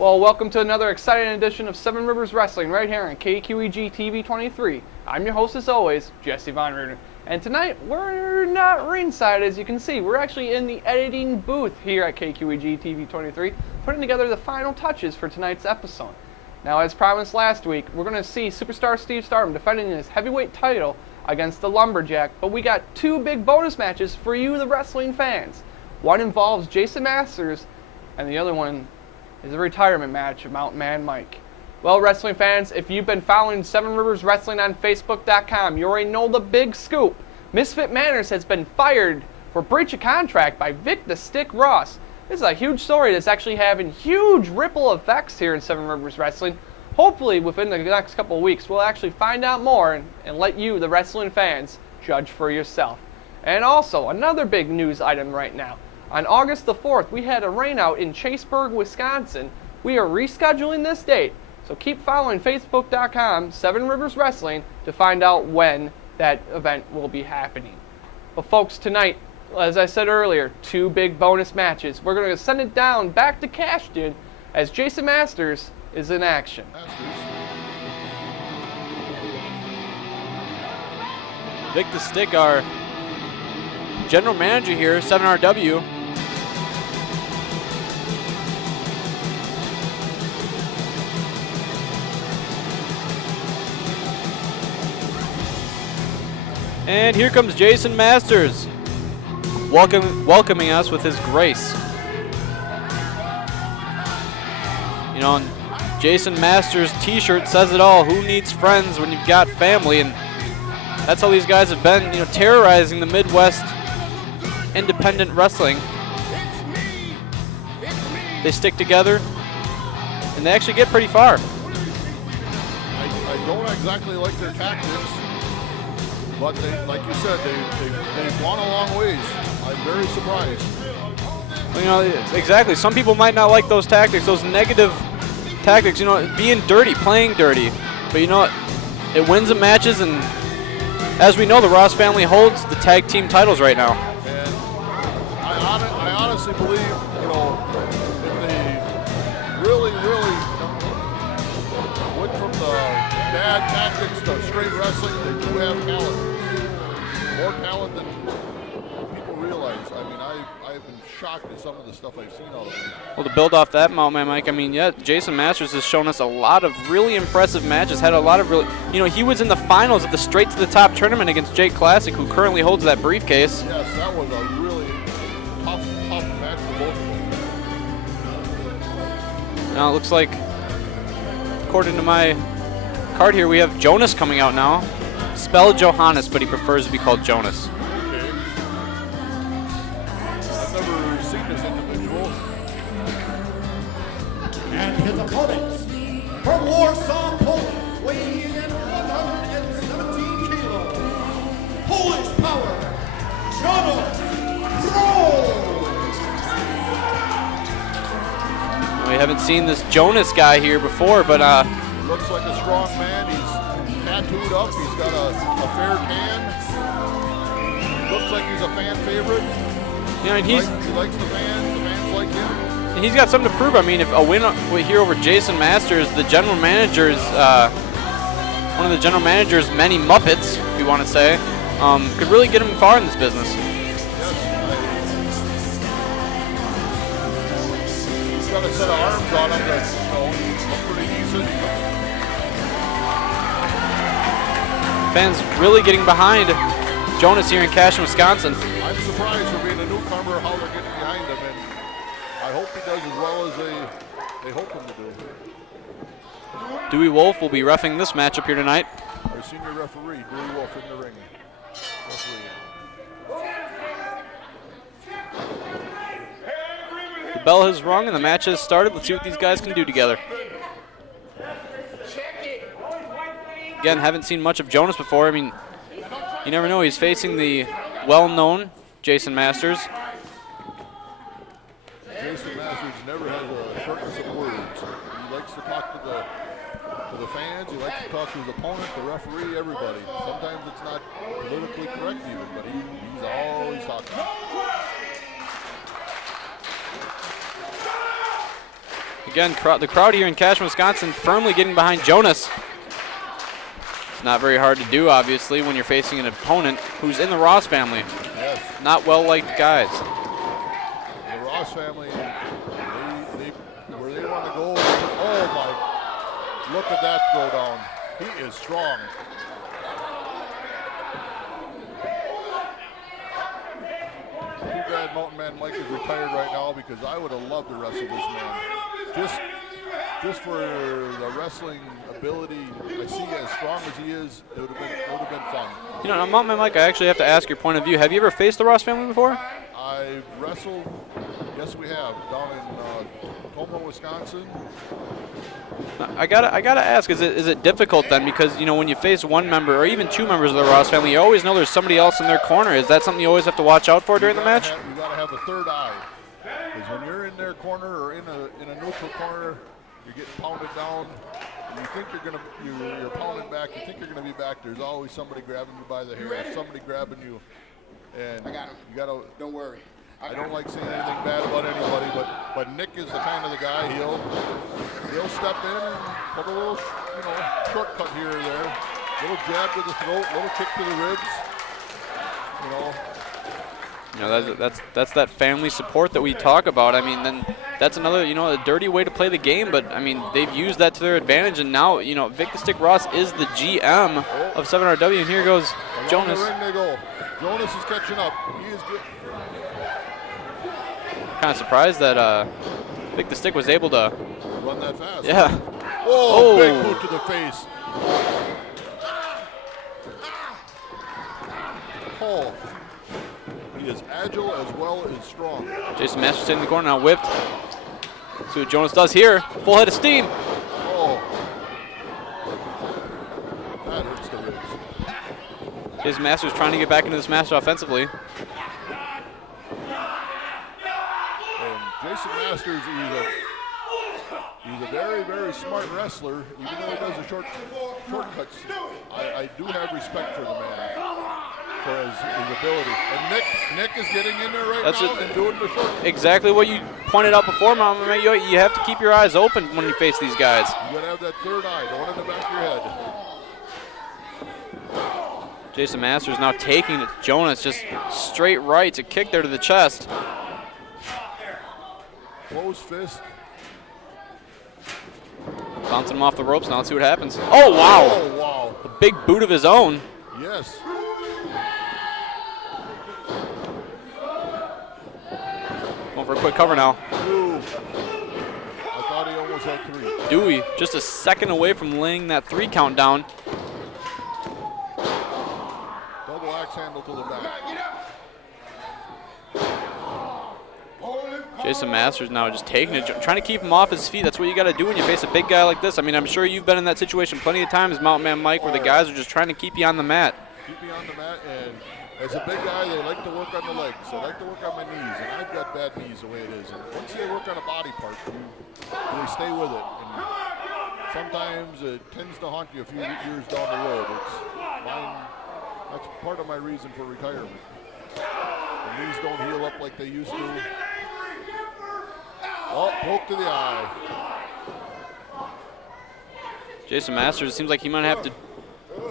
Well, welcome to another exciting edition of Seven Rivers Wrestling right here on KQEG TV 23. I'm your host as always, Jesse Von Ruder. And tonight, we're not ringside as you can see. We're actually in the editing booth here at KQEG TV 23, putting together the final touches for tonight's episode. Now, as promised last week, we're going to see Superstar Steve Stardom defending his heavyweight title against the Lumberjack, but we got two big bonus matches for you, the wrestling fans. One involves Jaysin Maters, and the other one is a retirement match of Mountain Man Mike. Well, wrestling fans, if you've been following Seven Rivers Wrestling on Facebook.com, you already know the big scoop. Misfit Manners has been fired for breach of contract by Vic the Stick Ross. This is a huge story that's actually having huge ripple effects here in Seven Rivers Wrestling. Hopefully, within the next couple of weeks, we'll actually find out more and let you, the wrestling fans, judge for yourself. And also, another big news item right now. On August the 4th, we had a rainout in Chaseburg, Wisconsin. We are rescheduling this date, so keep following Facebook.com, Seven Rivers Wrestling, to find out when that event will be happening. But folks, tonight, as I said earlier, two big bonus matches. We're going to send it down back to Cashton as Jaysin Maters is in action. Vic the Stick, our general manager here, 7RW. And here comes Jaysin Maters, welcoming us with his grace. You know, Jaysin Maters' t-shirt says it all. Who needs friends when you've got family? And that's how these guys have been, you know, terrorizing the Midwest independent wrestling. They stick together, and they actually get pretty far. I don't exactly like their tactics, but they, like you said, they've gone a long ways. I'm very surprised. You know, exactly. Some people might not like those tactics, those negative tactics, you know, being dirty, playing dirty. But you know what? It wins the matches, and as we know, the Ross family holds the tag team titles right now. And I honestly believe, you know, if they really went from the bad tactics to straight wrestling, they do have talent. More talent than people realize. I mean, I've been shocked at some of the stuff I've seen out of them. Well, to build off that, Mount Man Mike, I mean, yeah, Jaysin Maters has shown us a lot of really impressive matches, had a lot of really, you know, he was in the finals of the Straight to the Top tournament against Jake Classic, who currently holds that briefcase. Yes, that was a really tough match for both of them. Now it looks like, according to my card here, we have Jonas coming out now. Spelled Johannes, but he prefers to be called Jonas. Okay. I've never seen this individual. And his opponents, from Warsaw, Poland, weighing in at 117 kilos, Polish power, Janusz Krol. We haven't seen this Jonas guy here before, but Looks like a strong man. He's tattooed up. He's got a fair tan. Looks like he's a fan favorite. you know, and He likes the fans like him. and he's got something to prove. I mean, if a win here over Jaysin Maters, the general manager's, one of the general manager's many Muppets, if you want to say, could really get him far in this business. He's got a set of arms on him that, you know, look pretty decent. Fans really getting behind Jonas here in Cashton, Wisconsin. I'm surprised for being a newcomer how they're getting behind him, and I hope he does as well as they hope him to do. Dewey Wolf will be reffing this matchup here tonight. Our senior referee, Dewey Wolf, in the ring. The bell has rung and the match has started. Let's see what these guys can do together. Again, haven't seen much of Jonas before. I mean, you never know. He's facing the well-known Jaysin Maters. Jaysin Maters never has a shortness of words. He likes to talk to the fans. He likes to talk to his opponent, the referee, everybody. Sometimes it's not politically correct even, but he's always talking. Again, the crowd here in Cashman, Wisconsin firmly getting behind Jonas. It's not very hard to do, obviously, when you're facing an opponent who's in the Ross family. Yes. Not well-liked guys. The Ross family, where they want to go. Oh, my. Look at that throwdown. He is strong. Too bad Mountain Man Mike is retired right now because I would have loved to wrestle this man. Just for the wrestling ability, I see as strong as he is, it would have been fun. You know, Mountain Man Mike, I actually have to ask your point of view. Have you ever faced the Ross family before? I've wrestled, yes we have, down in Toma, Wisconsin. I gotta ask, is it difficult then? Because, you know, when you face one member or even two members of the Ross family, you always know there's somebody else in their corner. Is that something you always have to watch out for during the match? You gotta have a third eye. Because when you're in their corner or in a neutral corner, you're getting pounded down. You think you're pounding back. You think you're gonna be back. There's always somebody grabbing you by the hair. Somebody grabbing you, and I got him. you gotta. Don't worry. I don't like saying anything bad about anybody, but Nick is the kind of the guy he'll step in and put a little shortcut here or there, little jab to the throat, little kick to the ribs, You know, that's that family support that we talk about. I mean, then that's another, a dirty way to play the game, but I mean, they've used that to their advantage, and now, Vic the Stick Ross is the GM of 7RW, and here goes Jonas. Along the ring they go. Jonas is catching up. He is good. Kind of surprised that Vic the Stick was able to Run that fast. Yeah. Oh, big boot to the face. Oh. He is agile as well as strong. Jaysin Maters in the corner now, whipped. See what Jonas does here. Full head of steam. Oh. That hurts the ribs. Jaysin Maters trying to get back into this match offensively. And Jaysin Maters, he's a very, very smart wrestler, even though he does the shortcuts. I do have respect for the man, for his ability. And Nick is getting in there right now and doing the shortcuts. Exactly what you pointed out before, Mama. You have to keep your eyes open when you face these guys. You gotta have that third eye, the one in the back of your head. Jaysin Maters now taking it. Jonas just straight right to kick there to the chest. Closed fist. Bouncing him off the ropes now. Let's see what happens. Oh, wow. Oh, wow. A big boot of his own. Yes. Going for a quick cover now. Ooh. I thought he almost had three. Dewey just a second away from laying that 3 count down. Double axe handle to the back. Jaysin Maters now just taking it, trying to keep him off his feet. That's what you got to do when you face a big guy like this. I mean, I'm sure you've been in that situation plenty of times, Mountain Man Mike, where the guys are just trying to keep you on the mat. Keep me on the mat, and as a big guy, they like to work on the legs. They like to work on my knees, and I've got bad knees the way it is. And once they work on a body part, they stay with it. And sometimes it tends to haunt you a few years down the road. That's part of my reason for retirement. The knees don't heal up like they used to. Oh, poke to the eye. Jaysin Maters seems like he might have to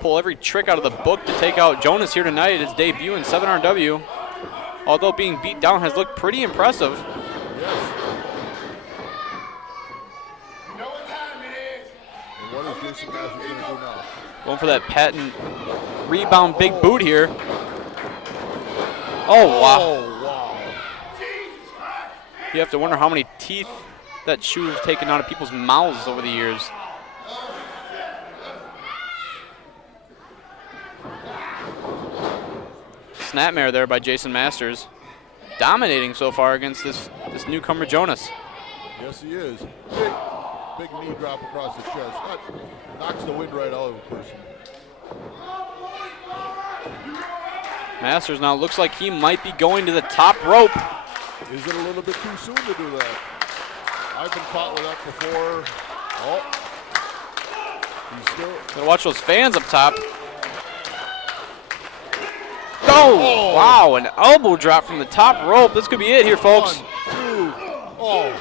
pull every trick out of the book to take out Jonas here tonight at his debut in 7RW. Although being beat down has looked pretty impressive. Yes. And what is Jaysin Maters going to do now? Going for that patent rebound big boot here. Oh, wow. Oh, wow. You have to wonder how many teeth that shoe has taken out of people's mouths over the years. Snapmare there by Jaysin Maters. Dominating so far against this newcomer Jonas. Yes, he is. Big knee drop across the chest. That knocks the wind right out of a person. Maters now looks like he might be going to the top rope. Is it a little bit too soon to do that? I've been caught with that before. Oh. He's still. Gotta watch those fans up top. Oh, wow, an elbow drop from the top rope. This could be it here, folks. 1, 2, oh.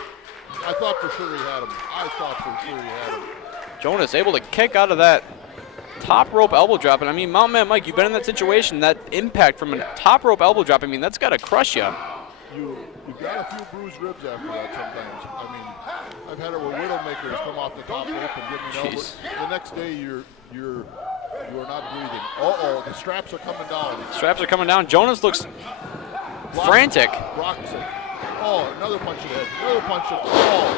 I thought for sure he had him. I thought for sure he had him. Jonas able to kick out of that top rope elbow drop. And I mean, Mountain Man Mike, you've been in that situation. That impact from a top rope elbow drop, I mean, that's got to crush you. You've got a few bruised ribs after that sometimes. I mean, I've had it where Widowmakers come off the top rope and give me an elbow. The next day you are not breathing. Uh-oh, the straps are coming down. Straps are coming down. Jonas looks frantic. Rocks it. Oh, another punch in the head. Another punch in. Oh.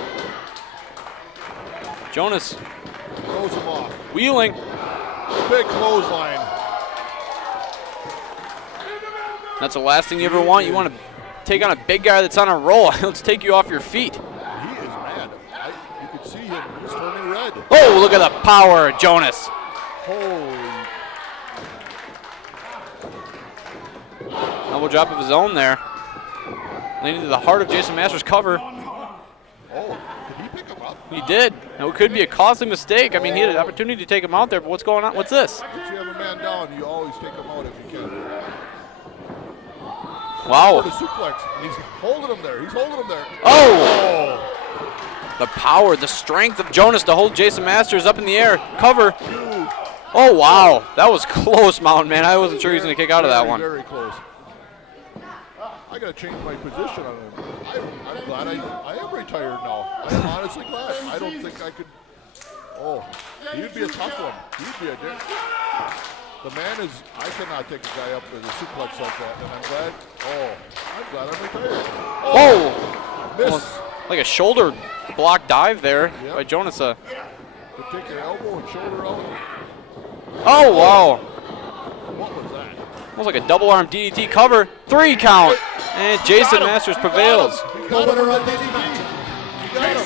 Jonas Throws him off. wheeling. Big clothesline. That's the last thing you ever want. You want to take on a big guy that's on a roll. Let's take you off your feet. He is mad. You can see him. He's turning red. Oh, look at the power of Jonas. Holy. Elbow drop of his own there. Leading to the heart of Jaysin Maters' cover. Oh, did he pick him up? He did. Now, it could be a costly mistake. I mean, he had an opportunity to take him out there, but what's going on? What's this? Once you have a man down, you always take him out if you can. Wow. The suplex. And he's holding him there. He's holding him there. Oh! The power, the strength of Jonas to hold Jaysin Maters up in the air. Cover. Oh, wow. That was close, Mountain Man. I wasn't sure he was going to kick out of that one. Very close. I got to change my position on him. I'm glad I am retired now. I am honestly glad. I don't think I could. Oh, he'd be a tough one. He'd be a dick. The man is. I cannot take a guy up with a suplex like that, and I'm glad I'm retired. Oh! Miss. Almost like a shoulder block dive there Yep. by Jonas. To take your elbow and shoulder out. Oh, wow. What was that? Almost like a double arm DDT cover. 3 count. And Jaysin Maters prevails. He The got him winner with of the this DDT. match, He got him.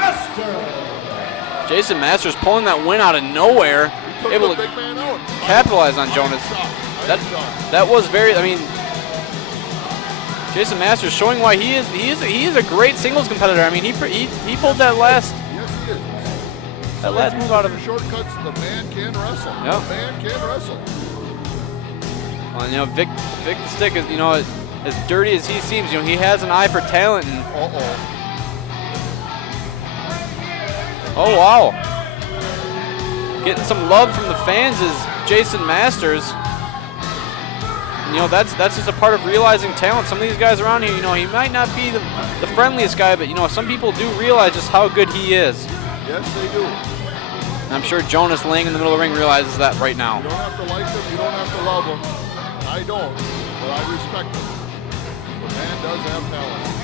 Jaysin Maters. Jaysin Maters pulling that win out of nowhere. He took Able the to big man out. capitalize on Jonas. That was very, I mean, Jaysin Maters showing why he is a great singles competitor. I mean, he pulled that last Yes, he is. move out of him. Shortcuts. The man can wrestle. Yep. The man can wrestle. Well, you know, Vic the Stick is, you know, as dirty as he seems, you know, he has an eye for talent. And, Uh-oh. oh wow, getting some love from the fans is Jaysin Maters. You know, that's just a part of realizing talent. Some of these guys around here, you know, he might not be the friendliest guy, but you know, some people do realize just how good he is. Yes, they do. And I'm sure Jonas laying in the middle of the ring realizes that right now. You don't have to like them. You don't have to love them. I don't, but I respect them. The man does have talent.